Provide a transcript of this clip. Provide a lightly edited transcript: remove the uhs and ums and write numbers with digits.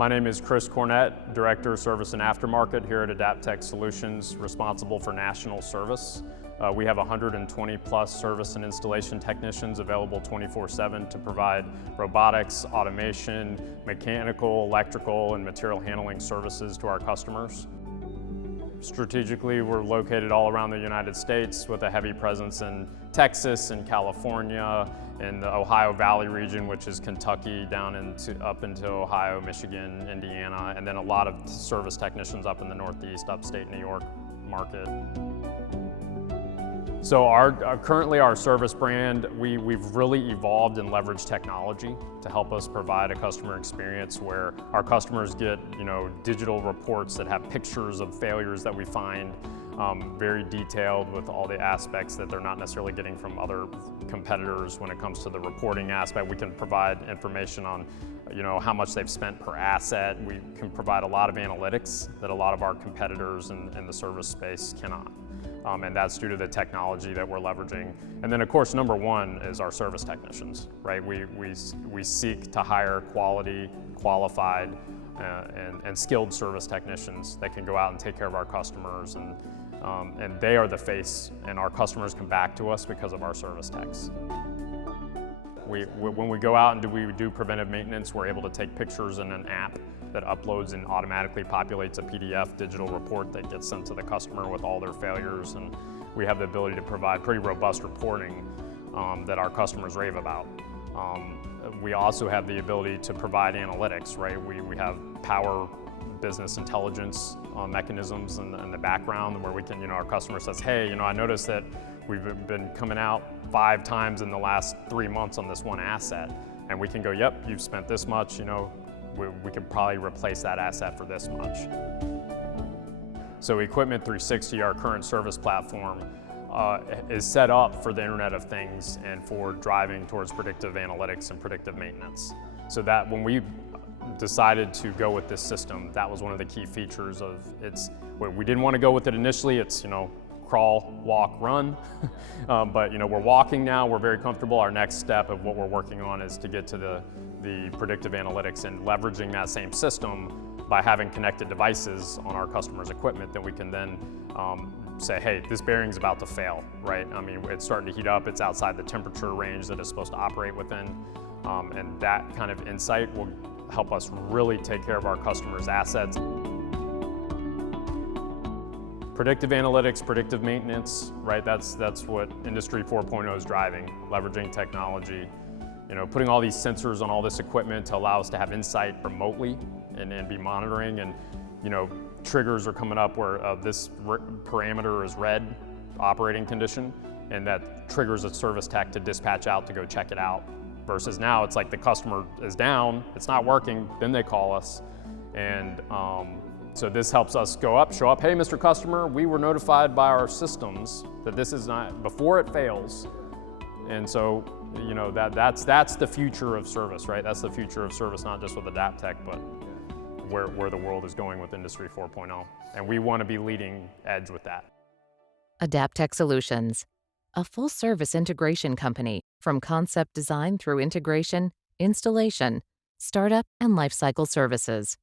My name is Chris Cornett, Director of Service and Aftermarket here at Adaptec Solutions, responsible for national service. We have 120 plus service and installation technicians available 24/7 to provide robotics, automation, mechanical, electrical, and material handling services to our customers. Strategically, we're located all around the United States with a heavy presence in Texas and California, in the Ohio Valley region, which is Kentucky, up into Ohio, Michigan, Indiana, and then a lot of service technicians up in the Northeast, upstate New York market. So currently our service brand, we've really evolved and leveraged technology to help us provide a customer experience where our customers get digital reports that have pictures of failures that we find, very detailed with all the aspects that they're not necessarily getting from other competitors. When it comes to the reporting aspect, we can provide information on how much they've spent per asset. We can provide a lot of analytics that a lot of our competitors in the service space cannot. And that's due to the technology that we're leveraging. And then of course, number one is our service technicians, right? We seek to hire quality, qualified, and skilled service technicians that can go out and take care of our customers, and they are the face, and our customers come back to us because of our service techs. When we go out and we do preventive maintenance, we're able to take pictures in an app that uploads and automatically populates a PDF digital report that gets sent to the customer with all their failures, and we have the ability to provide pretty robust reporting that our customers rave about. We also have the ability to provide analytics, right? We have power business intelligence mechanisms in the background where we can, our customer says, hey, I noticed that we've been coming out 5 times in the last 3 months on this one asset. And we can go, yep, you've spent this much, we could probably replace that asset for this much. So Equipment 360, our current service platform, is set up for the Internet of Things and for driving towards predictive analytics and predictive maintenance. So that when we decided to go with this system, that was one of the key features of we didn't want to go with it initially. It's, crawl, walk, run. But we're walking now, we're very comfortable. Our next step of what we're working on is to get to the predictive analytics and leveraging that same system by having connected devices on our customers' equipment that we can then say, hey, this bearing's about to fail, right? I mean, it's starting to heat up, it's outside the temperature range that it's supposed to operate within. And that kind of insight will help us really take care of our customers' assets. Predictive analytics, predictive maintenance, right? That's what Industry 4.0 is driving, leveraging technology, putting all these sensors on all this equipment to allow us to have insight remotely and be monitoring. And triggers are coming up where this parameter is red, operating condition, and that triggers a service tech to dispatch out to go check it out. Versus now, it's like the customer is down, it's not working, then they call us. And so this helps us show up, hey, Mr. Customer, we were notified by our systems that this is not, before it fails. And so, that's the future of service, right? That's the future of service, not just with Adaptec, but where the world is going with Industry 4.0. And we want to be leading edge with that. Adaptec Solutions, a full-service integration company from concept design through integration, installation, startup, and lifecycle services.